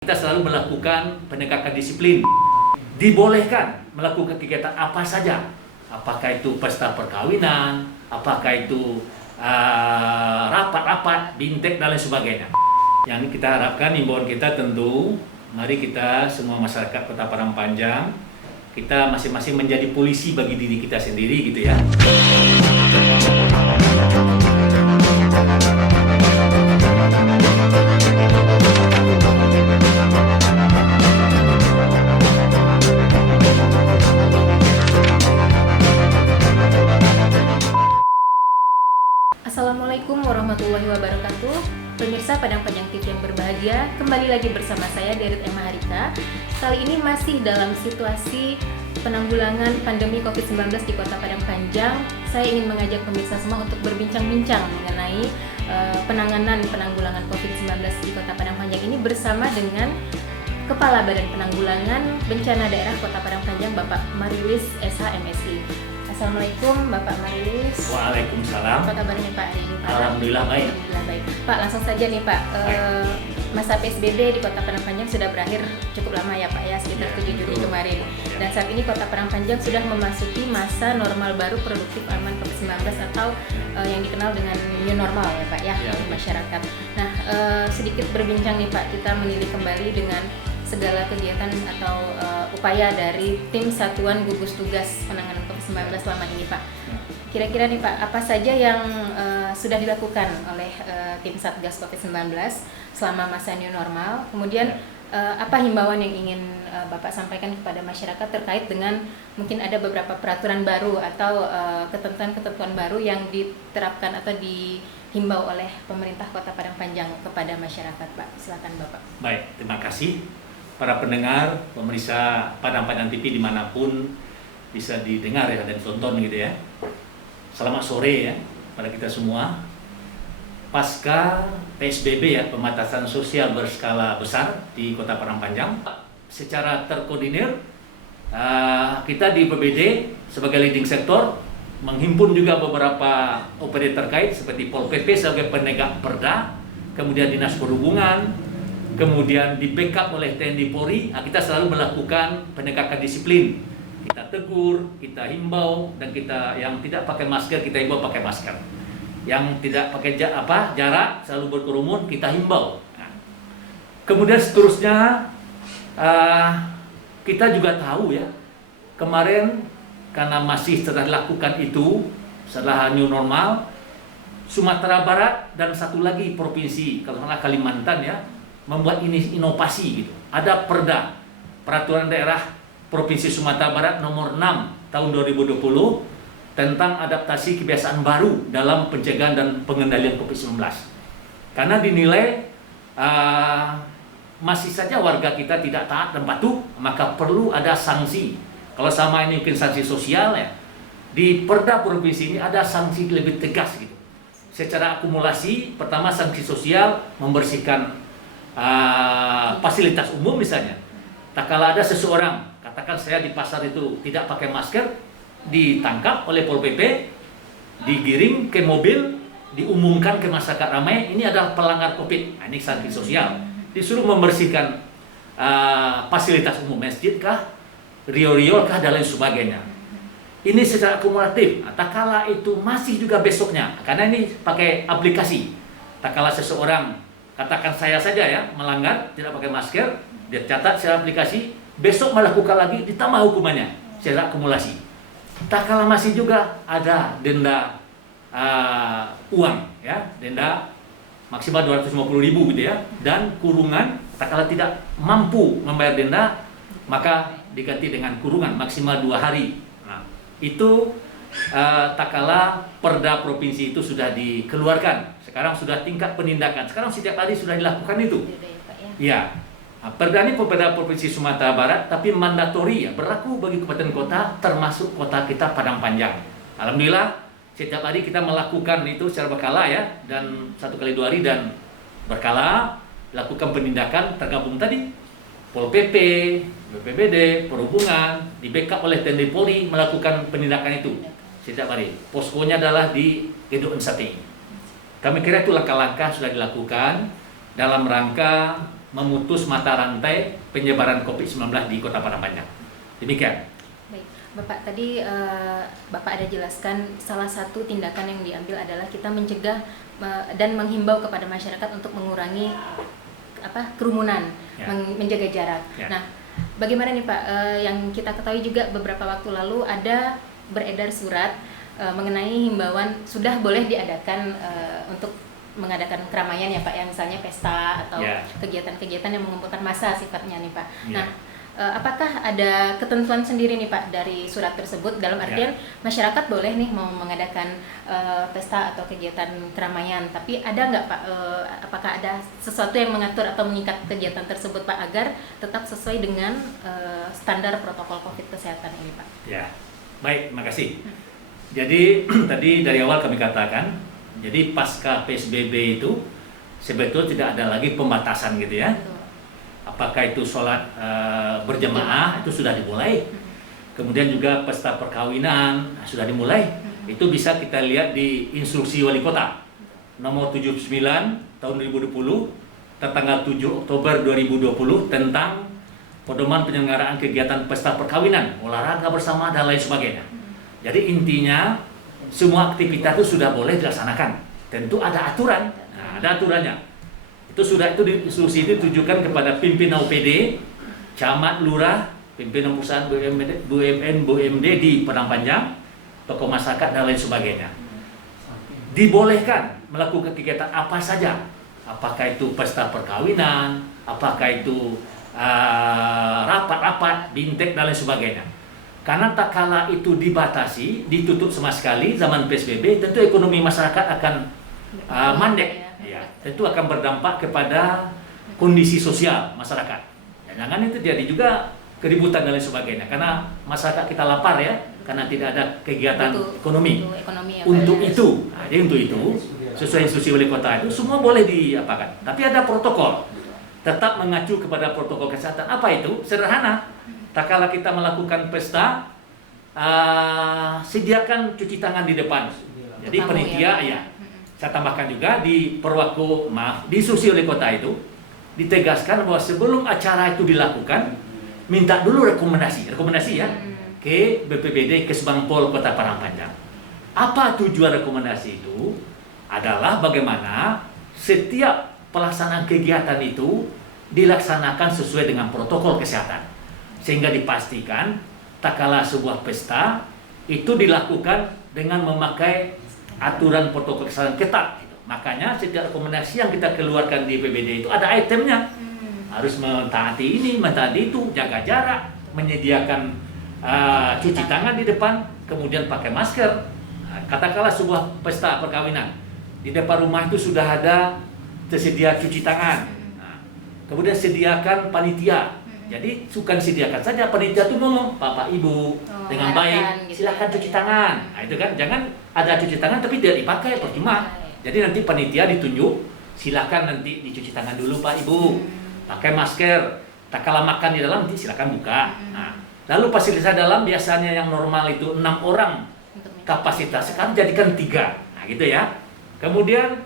Kita selalu melakukan penegakan disiplin. Dibolehkan melakukan kegiatan apa saja. Apakah itu pesta perkawinan, apakah itu rapat-rapat, bintek dan lain sebagainya. Yang kita harapkan, himbauan kita tentu, mari kita semua masyarakat Kota Padang Panjang, kita masing-masing menjadi polisi bagi diri kita sendiri gitu ya. Assalamualaikum warahmatullahi wabarakatuh. Pemirsa Padang Panjang TV yang berbahagia, kembali lagi bersama saya Derit Emma Harita. Kali ini masih dalam situasi penanggulangan pandemi COVID-19 di Kota Padang Panjang. Saya ingin mengajak pemirsa semua untuk berbincang-bincang mengenai penanggulangan COVID-19 di Kota Padang Panjang ini bersama dengan Kepala Badan Penanggulangan Bencana Daerah Kota Padang Panjang, Bapak Marilis SH MSI. Assalamualaikum Bapak Marilis. Waalaikumsalam. Apa kabarnya Pak hari ini Pak? Alhamdulillah baik. Alhamdulillah baik. Pak, langsung saja nih Pak. Masa PSBB di Kota Padang Panjang sudah berakhir cukup lama ya Pak ya, sekitar 7 Juli kemarin. Dan saat ini Kota Padang Panjang sudah memasuki masa normal baru produktif aman COVID-19 atau yang dikenal dengan new normal ya Pak ya, di masyarakat. Nah, sedikit berbincang nih Pak, kita menilik kembali dengan segala kegiatan atau upaya dari tim Satuan Gugus Tugas Penanganan COVID-19 selama ini Pak. Kira-kira nih Pak, apa saja yang sudah dilakukan oleh tim Satgas COVID-19 selama masa new normal? Kemudian apa himbauan yang ingin Bapak sampaikan kepada masyarakat terkait dengan mungkin ada beberapa peraturan baru atau ketentuan-ketentuan baru yang diterapkan atau dihimbau oleh pemerintah Kota Padang Panjang kepada masyarakat Pak? Silakan Bapak. Baik, terima kasih para pendengar, pemirsa Padang Panjang TV dimanapun bisa didengar ya dan tonton gitu ya. Selamat sore ya pada kita semua. Pasca PSBB ya, pembatasan sosial berskala besar di Kota Padang Panjang, secara terkoordinir kita di PBD sebagai leading sektor menghimpun juga beberapa operator terkait seperti Pol PP sebagai penegak perda, kemudian Dinas Perhubungan, kemudian di backup oleh TNI Polri. Kita selalu melakukan penegakan disiplin. Kita tegur, kita himbau, dan kita yang tidak pakai masker kita himbau pakai masker. Yang tidak pakai jarak selalu berkerumun kita himbau. Nah, kemudian seterusnya kita juga tahu ya, kemarin karena masih setelah dilakukan itu setelah new normal, Sumatera Barat dan satu lagi provinsi kalau salah Kalimantan ya membuat ini inovasi gitu. Ada perda peraturan daerah Provinsi Sumatera Barat nomor 6 tahun 2020 tentang adaptasi kebiasaan baru dalam pencegahan dan pengendalian COVID-19. Karena dinilai masih saja warga kita tidak taat dan patuh, maka perlu ada sanksi. Kalau sama ini mungkin sanksi sosial ya, di perda provinsi ini ada sanksi lebih tegas gitu. Secara akumulasi, pertama sanksi sosial membersihkan fasilitas umum misalnya. Tak kala ada seseorang, katakan saya di pasar itu tidak pakai masker, ditangkap oleh Pol PP, digiring ke mobil, diumumkan ke masyarakat ramai, ini adalah pelanggar COVID. Nah, ini sanksi sosial. Disuruh membersihkan fasilitas umum, masjid kah, rio-rio kah, dan lain sebagainya. Ini secara akumulatif. Tak kala itu masih juga besoknya, karena ini pakai aplikasi. Tak kala seseorang, katakan saya saja ya, melanggar, tidak pakai masker, dia catat secara aplikasi, besok melakukan lagi, ditambah hukumannya secara akumulasi. Tak kalah masih juga ada denda uang ya, denda maksimal 250.000 gitu ya, dan kurungan. Tak kalah tidak mampu membayar denda, maka diganti dengan kurungan maksimal 2 hari. Nah, itu tak kalah perda provinsi itu sudah dikeluarkan. Sekarang sudah tingkat penindakan. Sekarang setiap hari sudah dilakukan itu. Ya. Nah, perda ini perda provinsi Sumatera Barat, tapi mandatori ya, berlaku bagi kabupaten kota, termasuk kota kita Padang Panjang. Alhamdulillah setiap hari kita melakukan itu secara berkala ya, dan 1 kali 2 hari dan berkala lakukan penindakan, tergabung tadi Pol PP, BPBD, Perhubungan, di backup oleh TNI Polri melakukan penindakan itu setiap hari. Poskonya adalah di Gedung Sate. Kami kira itu langkah-langkah sudah dilakukan dalam rangka memutus mata rantai penyebaran COVID-19 di Kota Padang Panjang. Demikian. Baik, Bapak tadi Bapak ada jelaskan salah satu tindakan yang diambil adalah kita mencegah dan menghimbau kepada masyarakat untuk mengurangi kerumunan, Ya. menjaga jarak. Ya. Nah, bagaimana nih Pak? Yang kita ketahui juga beberapa waktu lalu ada beredar surat mengenai himbauan sudah boleh diadakan untuk mengadakan keramaian ya Pak, yang misalnya pesta atau Ya. kegiatan-kegiatan yang mengumpulkan massa sifatnya nih Pak. Ya. Nah, apakah ada ketentuan sendiri nih Pak dari surat tersebut dalam artian masyarakat boleh nih mau mengadakan pesta atau kegiatan keramaian, tapi ada nggak Pak, apakah ada sesuatu yang mengatur atau mengikat kegiatan tersebut Pak agar tetap sesuai dengan standar protokol COVID kesehatan ini Pak? Ya, baik, terima kasih. Jadi tadi dari awal kami katakan, jadi pasca PSBB itu sebetulnya tidak ada lagi pembatasan gitu ya. Betul. Apakah itu sholat berjamaah itu sudah dimulai, kemudian juga pesta perkawinan sudah dimulai. Itu bisa kita lihat di instruksi wali kota nomor 79 tahun 2020 tanggal 7 Oktober 2020 tentang pedoman penyelenggaraan kegiatan pesta perkawinan, olahraga bersama dan lain sebagainya. Jadi intinya semua aktivitas itu sudah boleh dilaksanakan. Tentu ada aturan, ada aturannya. Itu sudah itu di instruksi itu ditujukan kepada pimpinan OPD, camat, lurah, pimpinan perusahaan BUMN, BUMD di Padang Panjang, tokoh masyarakat dan lain sebagainya. Dibolehkan melakukan kegiatan apa saja, apakah itu pesta perkawinan, apakah itu rapat-rapat, bintek dan lain sebagainya. Karena tak kala itu dibatasi, ditutup sama sekali zaman PSBB, tentu ekonomi masyarakat akan mandek. Ya, tentu akan berdampak kepada kondisi sosial masyarakat. Ya, jangan itu jadi juga keributan dan lain sebagainya. Karena masyarakat kita lapar ya, karena tidak ada kegiatan ekonomi. Untuk itu, jadi untuk itu sesuai instruksi wali kota itu semua boleh diapakan. Tapi ada protokol. Tetap mengacu kepada protokol kesehatan. Apa itu? Sederhana. Tak kala kita melakukan pesta, sediakan cuci tangan di depan. Jadi panitia ya. Saya tambahkan juga di di instruksi oleh kota itu ditegaskan bahwa sebelum acara itu dilakukan, minta dulu rekomendasi ya ke BPBD Kesbangpol Kota Padang Panjang. Apa tujuan rekomendasi itu? Adalah bagaimana setiap pelaksanaan kegiatan itu dilaksanakan sesuai dengan protokol kesehatan. Sehingga dipastikan tak kala sebuah pesta itu dilakukan dengan memakai aturan protokol kesehatan ketat. Makanya setiap rekomendasi yang kita keluarkan di PBD itu ada itemnya. Harus mentaati ini, mentaati itu, jaga jarak, menyediakan cuci tangan di depan, kemudian pakai masker. Katakanlah sebuah pesta perkawinan, di depan rumah itu sudah ada tersedia cuci tangan. Kemudian sediakan panitia. Jadi bukan sediakan saja, panitia itu ngomong, Bapak Ibu dengan baik, gitu, silakan cuci tangan. Nah, itu kan, jangan ada cuci tangan tapi tidak dipakai, percuma. Jadi nanti panitia ditunjuk, silakan nanti dicuci tangan dulu Pak Ibu, pakai masker. Tak kala makan di dalam nanti silakan buka. Nah, lalu fasilitas dalam biasanya yang normal itu 6 orang kapasitas, sekarang jadikan 3. Nah, gitu ya. Kemudian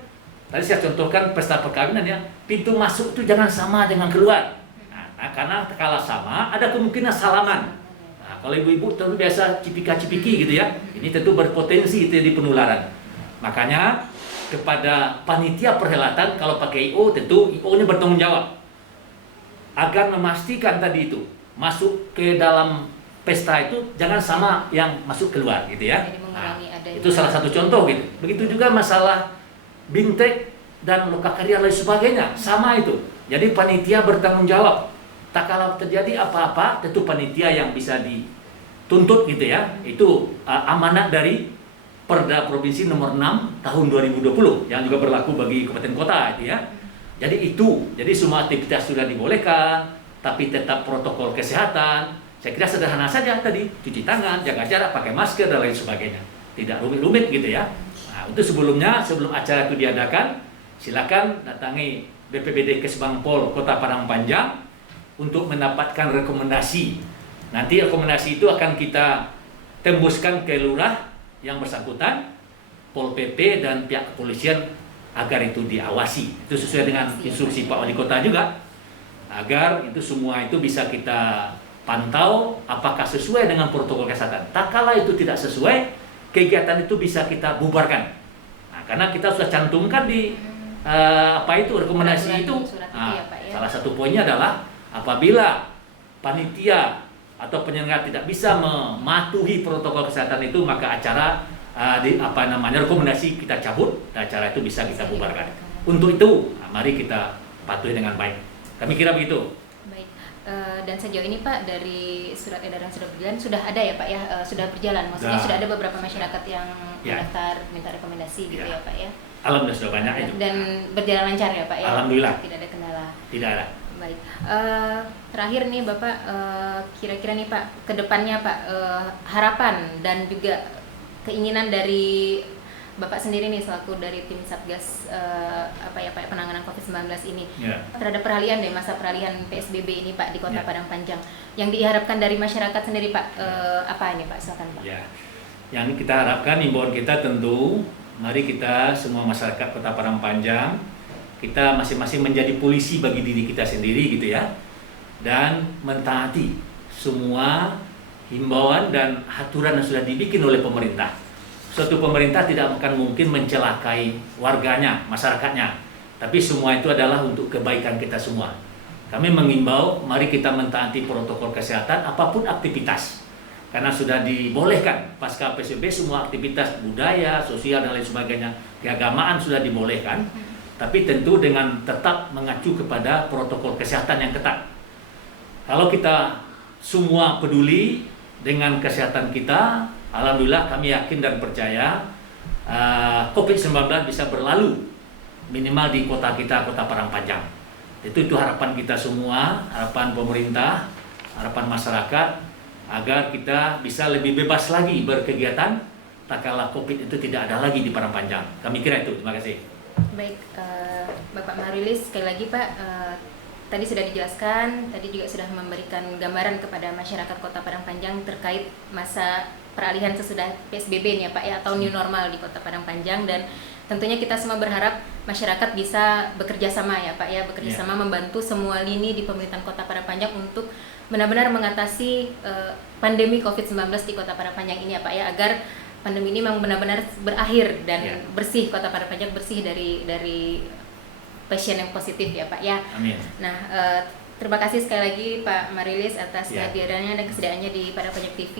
tadi saya contohkan pesta perkawinan ya, pintu masuk itu jangan sama dengan keluar. Nah, karena kala sama, ada kemungkinan salaman. Nah, kalau ibu-ibu tentu biasa cipika-cipiki gitu ya. Ini tentu berpotensi itu di penularan. Makanya kepada panitia perhelatan kalau pakai IO, tentu IO-nya bertanggung jawab agar memastikan tadi itu masuk ke dalam pesta itu jangan sama yang masuk keluar gitu ya. Nah, itu salah satu contoh gitu. Begitu juga masalah bintek dan lokakarya lain sebagainya, sama itu. Jadi panitia bertanggung jawab. Tak kalau terjadi apa-apa, tentu panitia yang bisa dituntut gitu ya. Itu amanat dari Perda Provinsi nomor 6 tahun 2020 yang juga berlaku bagi kabupaten kota itu ya. Jadi semua aktivitas sudah dibolehkan, tapi tetap protokol kesehatan. Saya kira sederhana saja tadi, cuci tangan, jaga jarak, pakai masker dan lain sebagainya. Tidak rumit-rumit gitu ya. Nah, untuk sebelum acara itu diadakan, silakan datangi BPBD Kesbangpol Kota Padang Panjang untuk mendapatkan rekomendasi. Nanti rekomendasi itu akan kita tembuskan ke lurah yang bersangkutan, Pol PP dan pihak kepolisian agar itu diawasi. Itu sesuai dengan instruksi Pak Wali Kota juga. agar itu semua itu bisa kita pantau apakah sesuai dengan protokol kesehatan. Tak kala itu tidak sesuai, kegiatan itu bisa kita bubarkan. Nah, karena kita sudah cantumkan di rekomendasi itu. Nah, ya, Pak, ya. salah satu poinnya adalah apabila panitia atau penyelenggara tidak bisa mematuhi protokol kesehatan itu, maka acara rekomendasi kita cabut, dan acara itu bisa kita bubarkan. Untuk itu, mari kita patuhi dengan baik. Kami kira begitu. Baik. Dan sejauh ini Pak, dari surat edaran sudah berjalan, sudah ada ya Pak ya, sudah berjalan. Maksudnya sudah ada beberapa masyarakat yang mendaftar minta rekomendasi gitu ya Pak ya. Alhamdulillah sudah banyak itu. Dan berjalan lancar ya Pak ya. Alhamdulillah. Tidak ada kendala. Tidak ada. Baik. Terakhir nih Bapak, kira-kira nih Pak, kedepannya Pak, harapan dan juga keinginan dari Bapak sendiri nih selaku dari tim Satgas Pak penanganan COVID-19 ini terhadap peralihan masa peralihan PSBB ini Pak di Kota Padang Panjang, yang diharapkan dari masyarakat sendiri Pak, apa ini Pak? Silakan Pak. Ya, yang kita harapkan himbauan kita tentu, mari kita semua masyarakat Kota Padang Panjang, kita masing-masing menjadi polisi bagi diri kita sendiri gitu ya, dan mentaati semua himbauan dan aturan yang sudah dibikin oleh pemerintah. Suatu pemerintah tidak akan mungkin mencelakai warganya, masyarakatnya, tapi semua itu adalah untuk kebaikan kita semua. Kami mengimbau, mari kita mentaati protokol kesehatan apapun aktivitas, karena sudah dibolehkan pasca PSBB semua aktivitas budaya, sosial dan lain sebagainya, keagamaan sudah dibolehkan, tapi tentu dengan tetap mengacu kepada protokol kesehatan yang ketat. Kalau kita semua peduli dengan kesehatan kita, alhamdulillah kami yakin dan percaya COVID-19 bisa berlalu minimal di kota kita, Kota Padang Panjang. Itu harapan kita semua, harapan pemerintah, harapan masyarakat, agar kita bisa lebih bebas lagi berkegiatan tak kala COVID itu tidak ada lagi di Padang Panjang. Kami kira itu. Terima kasih. Baik, Bapak Marilis, sekali lagi Pak, tadi sudah dijelaskan, tadi juga sudah memberikan gambaran kepada masyarakat Kota Padang Panjang terkait masa peralihan sesudah PSBB nih ya Pak ya, atau new normal di Kota Padang Panjang, dan tentunya kita semua berharap masyarakat bisa bekerja sama ya Pak ya, bekerja sama membantu semua lini di pemerintahan Kota Padang Panjang untuk benar-benar mengatasi pandemi COVID-19 di Kota Padang Panjang ini ya Pak ya, agar pandemi ini memang benar-benar berakhir dan bersih, Kota Padang Panjang bersih dari pasien yang positif ya Pak ya. Amin. Nah, terima kasih sekali lagi Pak Marilis atas kehadirannya dan kesediaannya di Padang Panjang TV.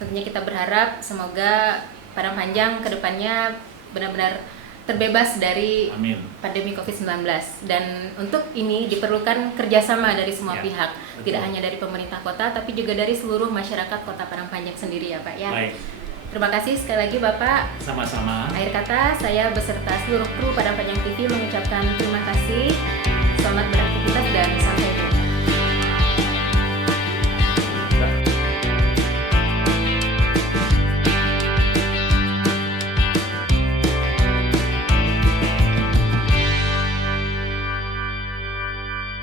Tentunya kita berharap semoga Padang Panjang kedepannya benar-benar terbebas dari pandemi COVID-19, dan untuk ini diperlukan kerjasama dari semua pihak, tidak hanya dari pemerintah kota tapi juga dari seluruh masyarakat Kota Padang Panjang sendiri ya Pak ya. Baik. Terima kasih sekali lagi Bapak. Sama-sama. Akhir kata, saya beserta seluruh kru Padang Panjang TV mengucapkan terima kasih, selamat beraktivitas dan